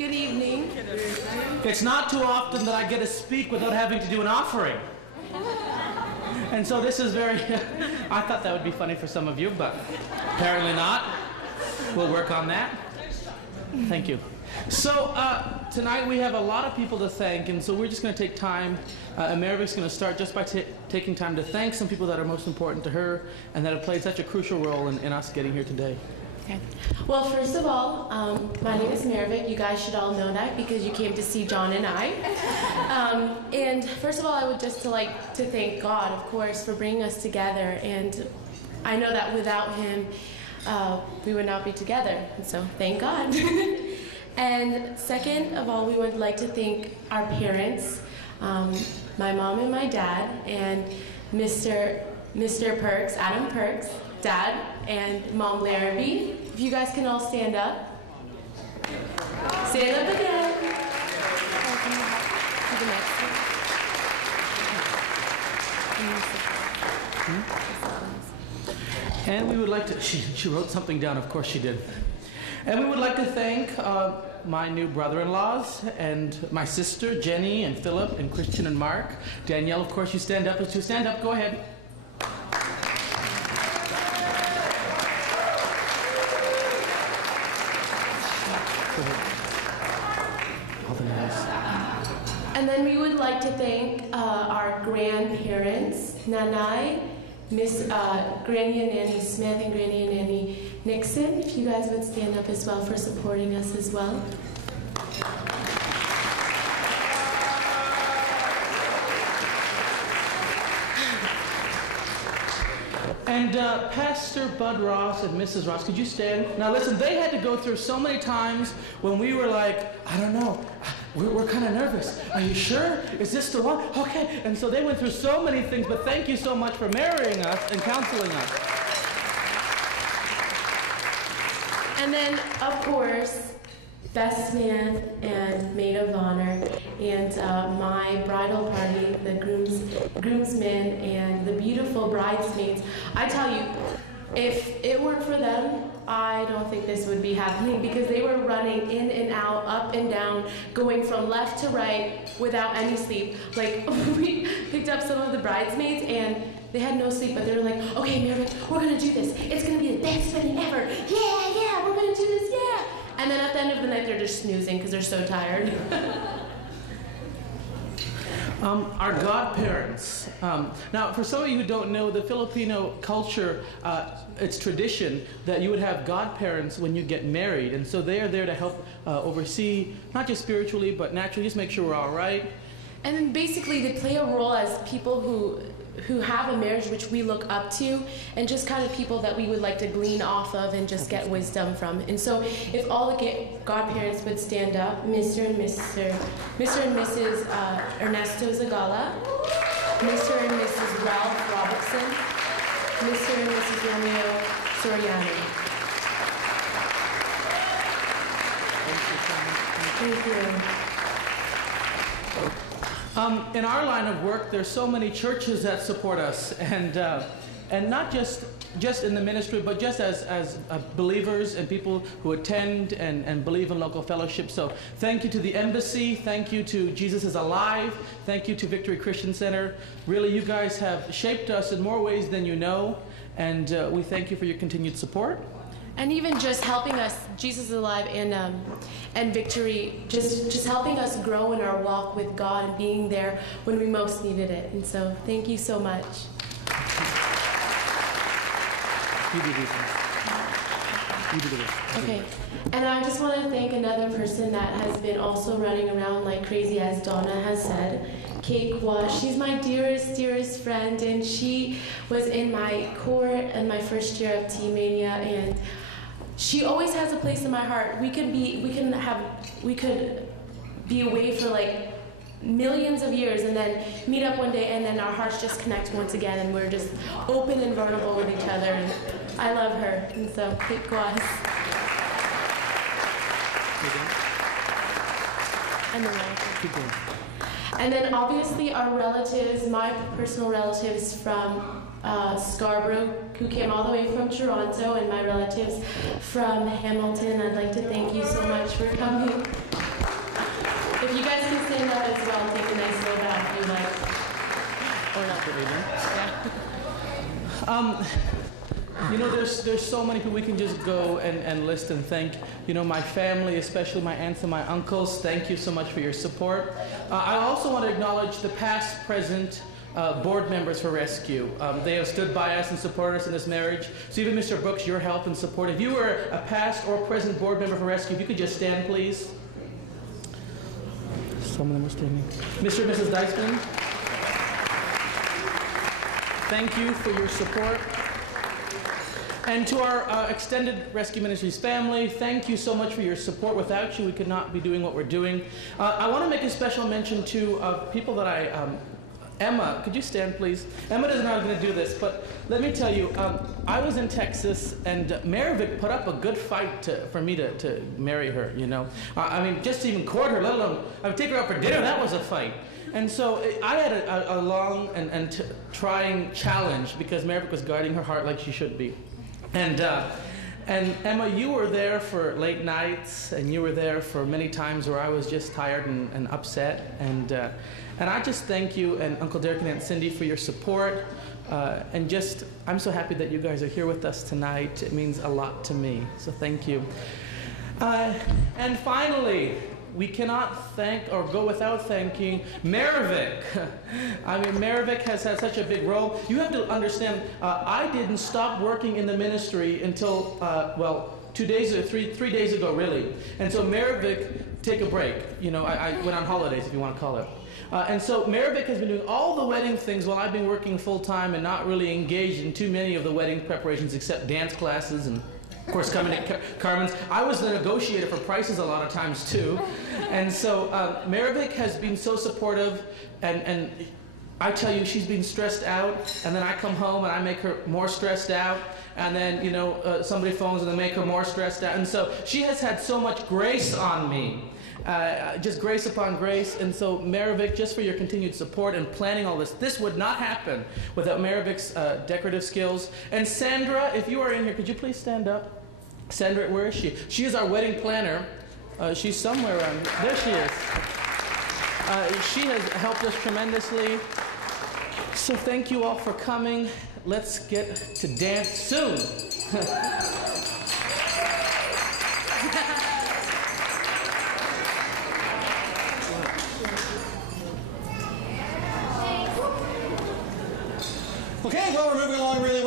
Good evening. It's not too often that I get to speak without having to do an offering. And so this is very, I thought that would be funny for some of you, but apparently not. We'll work on that. Thank you. So tonight we have a lot of people to thank, and so we're just going to take time, and Maryvick's going to start just by taking time to thank some people that are most important to her and that have played such a crucial role in us getting here today. Okay. Well, first of all, my name is Maryvick. You guys should all know that because you came to see John and I. And first of all, I would just like to thank God, of course, for bringing us together. And I know that without him, we would not be together. And so thank God. And second of all, we would like to thank our parents, my mom and my dad, and Mr. Perks, Adam Perks, Dad, and Mom Larrabee. If you guys can all stand up. Stand up again. To the next one. And we would like to, she wrote something down, of course she did. And we would like to thank my new brother-in-laws and my sister, Jenny and Philip and Christian and Mark. Danielle, of course, you stand up. Let's stand up. Go ahead. And then we would like to thank our grandparents, Nanai, Miss Granny and Nanny Smith and Granny and Nanny Nixon. If you guys would stand up as well for supporting us as well. And Pastor Bud Ross and Mrs. Ross, could you stand? Now listen, they had to go through so many times when we were like, I don't know, we're kind of nervous. Are you sure? Is this the one? Okay. And so they went through so many things, but thank you so much for marrying us and counseling us. And then, of course, best man and maid of honor, and my bridal party, the groomsmen, and the beautiful bridesmaids. I tell you, if it weren't for them, I don't think this would be happening because they were running in and out, up and down, going from left to right without any sleep. Like, we picked up some of the bridesmaids and they had no sleep, but they were like, okay, Maryvick, we're gonna do this. It's gonna be the best wedding ever. Yeah, we're gonna do this, yeah. And then at the end of the night, they're just snoozing because they're so tired. Our godparents. Now, for some of you who don't know, the Filipino culture, it's tradition that you would have godparents when you get married. And so they are there to help oversee, not just spiritually, but naturally, just make sure we're all right. And then basically, they play a role as people who have a marriage which we look up to, and just kind of people that we would like to glean off of and just get wisdom from. And so if all the godparents would stand up, Mr. and Mrs. Ernesto Zagala, Mr. and Mrs. Ralph Robertson, Mr. and Mrs. Romeo Soriano. Thank you. In our line of work, there's so many churches that support us, and not just in the ministry, but just as believers and people who attend and believe in local fellowship. So thank you to the embassy, thank you to Jesus is Alive, thank you to Victory Christian Center. Really, you guys have shaped us in more ways than you know, and we thank you for your continued support. And even just helping us, Jesus is Alive and Victory, just helping us grow in our walk with God and being there when we most needed it. And so thank you so much. You do this. You do this. Okay. And I just want to thank another person that has been also running around like crazy, as Donna has said. Kate Kwa. She's my dearest friend, and she was in my court in my first year of T-Mania, and she always has a place in my heart. We could be away for like millions of years and then meet up one day and then our hearts just connect once again and we're just open and vulnerable with each other. And I love her. And so, Kate Kwas. And then obviously our relatives, my personal relatives from Scarborough, who came all the way from Toronto, and my relatives from Hamilton. I'd like to thank you so much for coming. freshen up as well, take a nice little bath if you like. Or not really, Yeah. You know, there's so many people we can just go and list and thank. You know, my family, especially my aunts and my uncles, thank you so much for your support. I also want to acknowledge the past, present board members for Rescue. They have stood by us and supported us in this marriage. So even Mr. Brooks, your help and support. If you were a past or present board member for Rescue, if you could just stand, please. Some of them are standing. Mr. and Mrs. Deisman, thank you for your support. And to our extended Rescue Ministries family, thank you so much for your support. Without you, we could not be doing what we're doing. I want to make a special mention to people that Emma, could you stand, please? Emma doesn't know how I'm going to do this, but let me tell you, I was in Texas, and Maravik put up a good fight for me to marry her, you know. I mean, just to even court her, let alone I would take her out for dinner, that was a fight. And so I had a long and trying challenge because Maravik was guarding her heart like she should be. And Emma, you were there for late nights, and you were there for many times where I was just tired and upset. And I just thank you and Uncle Derek and Aunt Cindy for your support. And just, I'm so happy that you guys are here with us tonight. It means a lot to me. So thank you. And finally, we cannot thank or go without thanking Maravik. I mean, Maravik has had such a big role. You have to understand, I didn't stop working in the ministry until, well, 3 days ago, really. And so Maravik, take a break. You know, I went on holidays, if you want to call it. And so Maravik has been doing all the wedding things while I've been working full-time and not really engaged in too many of the wedding preparations except dance classes and, of course, coming to Carmen's. I was the negotiator for prices a lot of times, too. And so Maravik has been so supportive, and I tell you, she's been stressed out, and then I come home and I make her more stressed out, and then, you know, somebody phones and they make her more stressed out. And so she has had so much grace on me. Just grace upon grace. And so Maravik, just for your continued support and planning all this, this would not happen without Maravik's decorative skills. And Sandra, if you are in here, could you please stand up? Sandra, where is she? She is our wedding planner. She's somewhere around. There she is. She has helped us tremendously. So thank you all for coming. Let's get to dance soon. Okay, well, we're moving along really